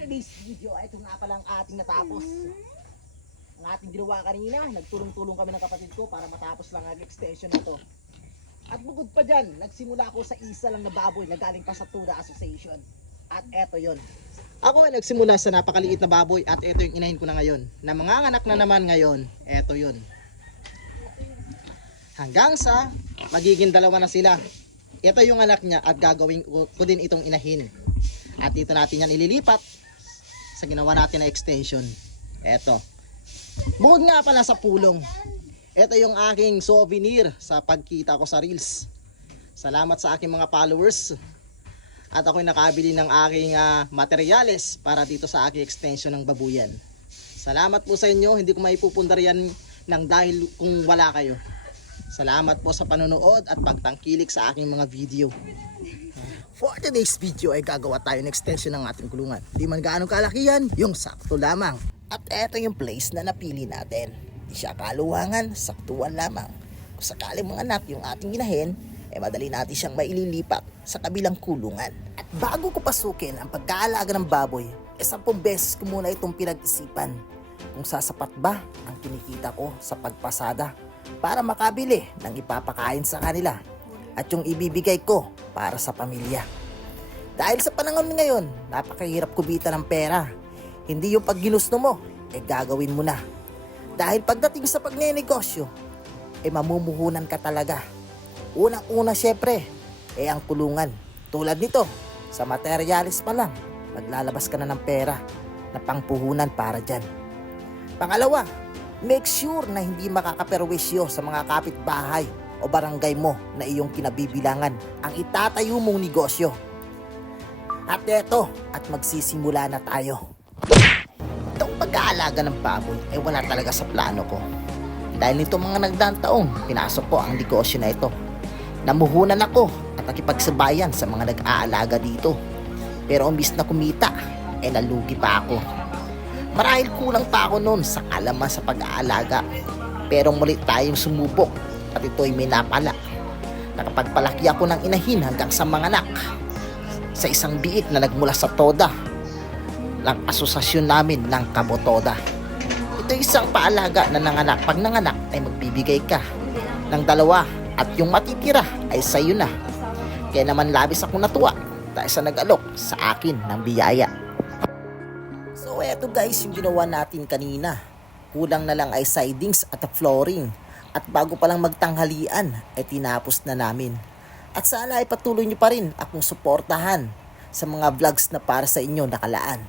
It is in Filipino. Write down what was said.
today's video, ito nga pala ang ating natapos. Ang ating ginawa kanina, nagtulong-tulong kami ng kapatid ko para matapos lang ang extension na. At bukod pa dyan, nagsimula ako sa isa lang na baboy na galing pa sa Tuna Association. At eto yon. Ako ay nagsimula sa napakaliit na baboy at eto yung inahin ko na ngayon. Na manganganak na naman ngayon, eto yon. Hanggang sa magiging dalawa na sila. Ito yung anak niya at gagawin ko din itong inahin. At dito natin yan ililipat sa ginawa natin na extension. Eto. Bukod nga pala sa pulong. Ito yung aking souvenir sa pagkita ko sa Reels. Salamat sa aking mga followers. At ako'y nakabili ng aking ah, materyales para dito sa aking extension ng babuyan. Salamat po sa inyo. Hindi ko maipupundar yan ng dahil kung wala kayo. Salamat po sa panonood at pagtangkilik sa aking mga video. For today's video ay gagawa tayo ng extension ng ating kulungan. Di man gaano kalaki yan, yung sakto lamang. At eto yung place na napili natin. Di siya kaluwangan, saktuan lamang. Kung sakaling mga anak yung ating ginahin, eh madali natin siyang maililipat sa kabilang kulungan. At bago ko pasukin ang pagkaalaga ng baboy, eh sampung beses ko muna itong pinag-isipan kung sasapat ba ang kinikita ko sa pagpasada para makabili ng ipapakain sa kanila at yung ibibigay ko para sa pamilya. Dahil sa panahon ngayon, napakahirap kumita ng pera. Hindi yung pag ginusto mo, eh gagawin mo na. Dahil pagdating sa pagnenegosyo, eh mamumuhunan ka talaga. Unang-una syempre, eh ang kulungan. Tulad nito, sa materialis pa lang, maglalabas ka na ng pera na pangpuhunan para dyan. Pangalawa, make sure na hindi makakaperwisyo sa mga kapitbahay o barangay mo na iyong kinabibilangan ang itatayo mong negosyo. At eto, at magsisimula na tayo. Itong pag-aalaga ng baboy ay wala talaga sa plano ko. Dahil nito mga nagdaang taong, pinasok ko ang negosyo na ito. Namuhunan ako at nakipagsabayan sa mga nag-aalaga dito. Pero umbis na kumita, eh nalugi pa ako. Marahil kulang pa ako noon sa kalaman sa pag-aalaga. Pero muli tayong sumubok at ito'y may napala. Nakapagpalaki ako ng inahin hanggang sa mga anak sa isang biik na nagmula sa TODA ng asosasyon namin ng Kabotoda. Ito isang paalaga na nanganak. Pag nanganak ay magbibigay ka ng dalawa at yung matitira ay sa'yo na. Kaya naman labis ako natuwa dahil sa nag-alok sa akin ng biyaya. So eto guys yung ginawa natin kanina. Kulang na lang ay sidings at flooring. At bago pa lang magtanghalian ay tinapos na namin. At sana ay patuloy nyo pa rin akong suportahan sa mga vlogs na para sa inyo nakalaan.